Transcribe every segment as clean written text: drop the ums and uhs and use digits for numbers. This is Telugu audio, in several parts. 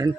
And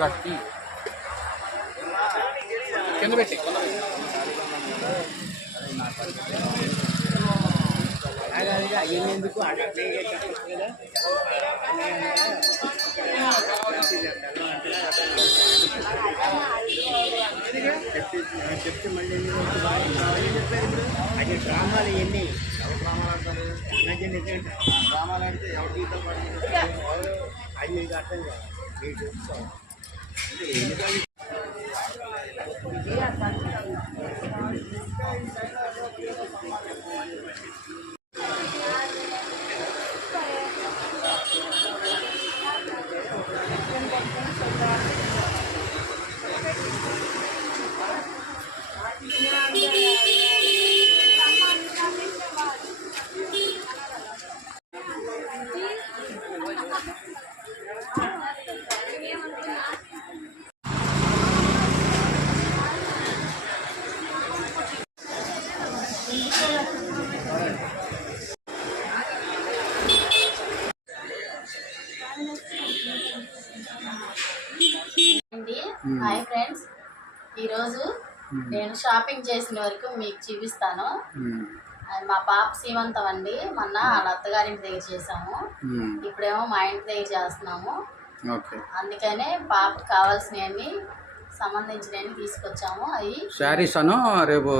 lucky. Can you wait? చెప్తే మళ్ళీ అది డ్రామాలు ఇవన్నీ డ్రామాలు అంటే ఎవరి జీవితం పడుతుంది అది మీకు అర్థం కాదు మీకు హాయ్ ఫ్రెండ్స్, ఈరోజు నేను షాపింగ్ చేసిన వరకు మీకు చూపిస్తాను. మా పాప సీమంతం అండి. మొన్న వాళ్ళ అత్తగారింటి దగ్గర చేసాము, ఇప్పుడేమో మా ఇంటి దగ్గర చేస్తున్నాము. అందుకనే పాపకు కావాల్సినవన్నీ సంబంధించినవి తీసుకొచ్చాము. అవి శారీస్ అను రేపు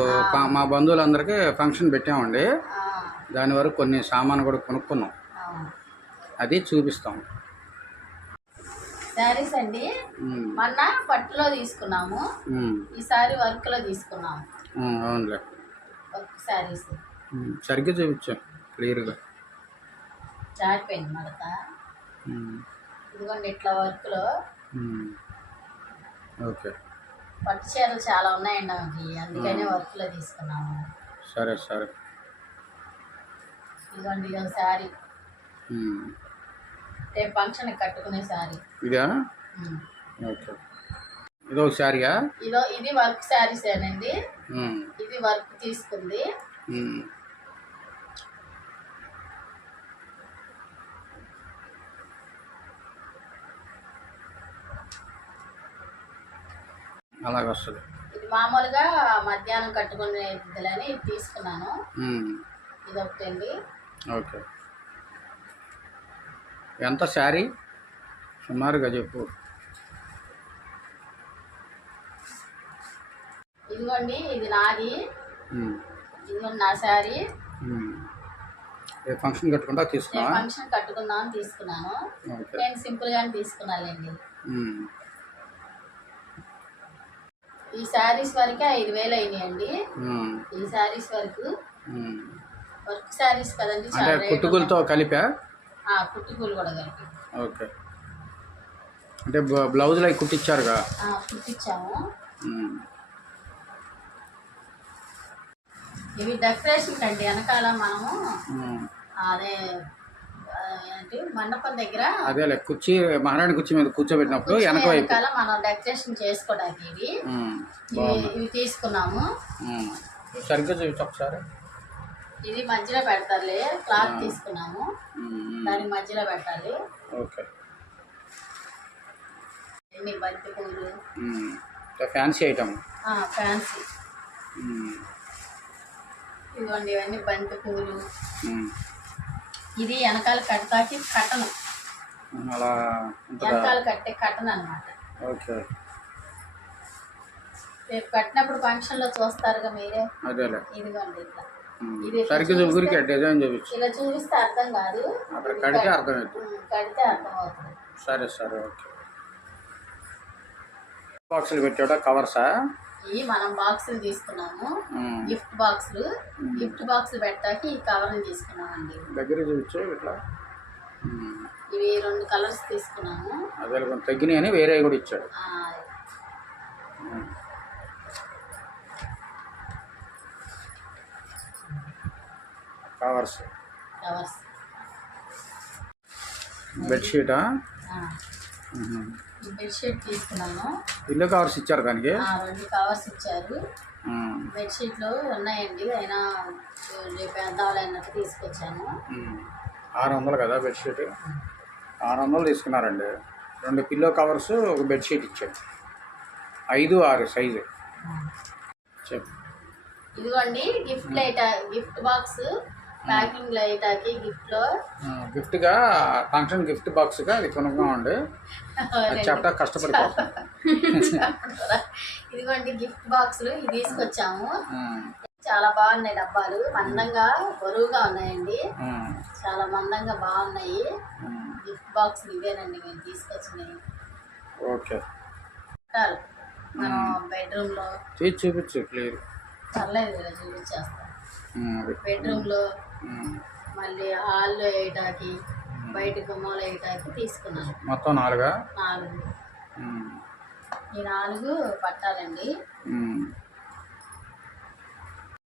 మా బంధువులందరికీ ఫంక్షన్ పెట్టామండి. దాని వరకు కొన్ని సామాను కూడా కొనుక్కున్నాం, అది చూపిస్తాం. శారీస్ అండి, మొన్న పట్టులో తీసుకున్నాము, ఈసారి వర్క్ లో తీసుకున్నాము. అవునులే, వర్క్ శారీస్ సరిగ్గా చూపించాం క్లియర్గా. జారిపోయింది మడత. ఇదిగోండి ఇట్లా వర్క్ లో. ఓకే, పట్టు చీరలు చాలా ఉన్నాయండి అవి, అందుకనే వర్క్ లో తీసుకున్నాము. సరే సరే. ఇదిగోండి ఇది శారీ, రేపు ఫంక్షన్ కట్టుకునే శారీ. ఇదా? ఓకే, ఇది ఒక శారీయా? ఇది వర్క్ శారీస్ ఏనండి. ఇది వర్క్ తీసుకుంది. అలాగ వస్తుంది. ఇది మామూలుగా మధ్యాహ్నం కట్టుకునేదని ఇది తీసుకున్నాను. ఇది ఒకటండి. ఓకే, ఎంత శారీ సుమారుగా చెప్పు. ఇదిగోండి ఇది నాది, ఇదిగోండి నా శారీ. ఫంక్షన్ కట్టుకుంటా తీసుకున్నా? ఫంక్షన్ కట్టుకుందామని తీసుకున్నాను. నేను సింపుల్ గానే తీసుకున్నానండి. ఈ శారీస్ వరకే 5,000 అయినాయండి. ఈ శారీస్ వరకు వర్క్ శారీస్ కదండి, అంటే చాలా రేట్ కుట్టుకులతో కలిపా? కుట్టుకూలు కూడా కలిపి. ఓకే, అంటే బ్లౌజులు అవి కుట్టించారుగా? కుట్టించాము. ఇవి డెకరేషన్ అండి. వెనకాల మనము అదే ఏంటి మండపం దగ్గర అదేలే కుర్చీ, మహారాణి కుర్చీ మీద కూర్చోబెట్టినప్పుడు వెనకాల మనం డెకరేషన్ చేసుకోవడానికి ఇవి తీసుకున్నాము. సరిగ్గా చూపించు ఒకసారి. ఇది మధ్యలో పెడతారులే, క్లాత్ తీసుకున్నాము, దాని మధ్యలో పెట్టాలి. ఓకే, ఎన్ని బంతి పూలు, ఫ్యాన్సీ ఐటమ్. ఫ్యాన్సీ. ఇదిగోండి, ఇవన్నీ బంతి పూలు. ఇది వెనకాల కడతాకి కట్టను, అలా వెనకాల కట్టే కట్టను అన్నమాట. ఓకే, రేపు కట్టినప్పుడు ఫంక్షన్ లో చూస్తారుగా మీరే. అదేలే. ఇదిగోండి ఇట్లా, ఇది సరిగ్గా ఊరికి డిజైన్ చూపించు. ఇలా చూపిస్తే అర్థం కాదు, అక్కడ కడితే అర్థమవుతుంది. కడితే అర్థం అవుతుంది. సరే సరే, ఓకే. బాక్సులు పెట్టాడా? కవర్సా? ఇవి మనం బాక్సులు తీసుకున్నాము, గిఫ్ట్ బాక్సులు. గిఫ్ట్ బాక్సులు పెట్టాక ఈ కవర్ని తీసుకున్నామండి. దగ్గర చూపించు ఇట్లా. ఇవి 2 కలర్స్ తీసుకున్నాము. అదే కొంచెం తగ్గినాయి అని వేరే కూడా ఇచ్చాడు. కవర్స్. బెడ్షీటా? బెడ్షీట్ తీసుకున్నాను. ఇల్లు కవర్స్ ఇచ్చారు దానికి? 2 కవర్స్ ఇచ్చారు. బెడ్షీట్లు ఉన్నాయండి, అయినా రేపు వేద్దాంలే అన్నట్టు తీసుకొచ్చాను. 600 కదా బెడ్షీట్? 600 తీసుకున్నారండి. 2 పిల్లో కవర్స్, ఒక బెడ్షీట్ ఇచ్చాడు. 5, 6 సైజు. చెప్పు. ఇదిగోండి గిఫ్ట్ బాక్స్ ప్యాకింగ్ లైటాకి గిఫ్ట్గా ఫంక్షన్ గిఫ్ట్ బాక్స్గా అది కొనుక్కోండి. చెప్పడా కష్టపడిపోతాం. ఇదిగోండి గిఫ్ట్ బాక్సులు ఇవి తీసుకొచ్చాము. చాలా బాగున్నాయి డబ్బాలు, మందంగా బరువుగా ఉన్నాయండి, చాలా మందంగా బాగున్నాయి. గిఫ్ట్ బాక్సులు ఇవేనండి మేము తీసుకొచ్చినాయి. ఓకే, మనం బెడ్రూమ్ లో చూపించు క్లియర్. పర్లేదు, చూపించేస్తాం. బెడ్రూమ్ లో, మళ్ళీ హాల్లో వేయటానికి, బయట గుమ్మలో వేయటానికి తీసుకున్నాను. మొత్తం 4. ఈ 4 పట్టాలండి.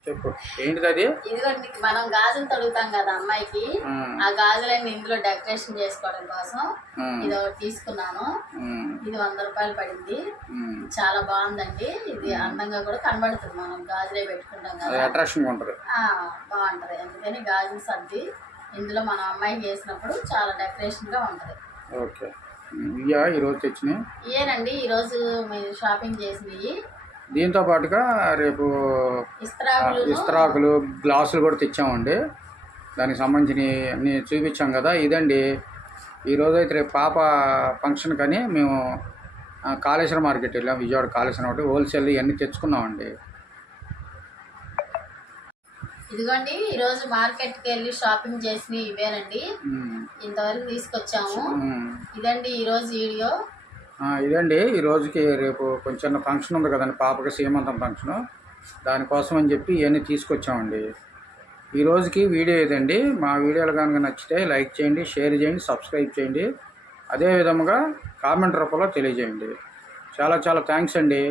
చెప్పు, ఏంటిది అది? ఇదిగోండి, మనం గాజులు తొడుగుతాం కదా అమ్మాయికి, ఆ గాజులన్నీ ఇందులో డెకరేషన్ చేసుకోవడం కోసం ఇది ఒకటి తీసుకున్నాను. ఇది 100 రూపాయలు పడింది. చాలా బాగుందండి. ఇది అందంగా కూడా కనబడుతుంది, మనం గాజులే పెట్టుకుంటాం కదా, అట్రాక్షన్ ఉంటుంది, బాగుంటది. అందుకని గాజులు సర్ది ఇందులో మనం అమ్మాయికి వేసినప్పుడు చాలా డెకరేషన్ గా ఉంటది. ఓకే, ఈరోజు తెచ్చినాయి ఇయేనండి ఈరోజు మీరు షాపింగ్ చేసినవి. దీంతో పాటుగా రేపు ఇస్త్రాకులు, గ్లాసులు కూడా తెచ్చామండి. దానికి సంబంధించినవి అన్నీ చూపించాం కదా. ఇదండి ఈరోజు అయితే రేపు పాప ఫంక్షన్ కానీ మేము కాళేశ్వరం మార్కెట్ వెళ్ళాం, విజయవాడ కాళేశ్వరం ఒకటి హోల్సేల్ ఇవన్నీ తెచ్చుకున్నామండి. ఇదిగోండి ఈరోజు మార్కెట్కి వెళ్ళి షాపింగ్ చేసినవి ఇవేనండి, ఇంతవరకు తీసుకొచ్చాము. ఇదండి ఈరోజు వీడియో. ఇదండి ఈ రోజుకి. రేపు కొంచెం ఫంక్షన్ ఉంది కదండి, పాపకి సీమంతం ఫంక్షను, దానికోసం అని చెప్పి ఇవన్నీ తీసుకొచ్చామండి. ఈ రోజుకి వీడియో ఇదండి. మా వీడియోలు కనుక నచ్చితే లైక్ చేయండి, షేర్ చేయండి, సబ్స్క్రైబ్ చేయండి, అదేవిధముగా కామెంట్ రూపంలో తెలియజేయండి. చాలా చాలా థ్యాంక్స్ అండి.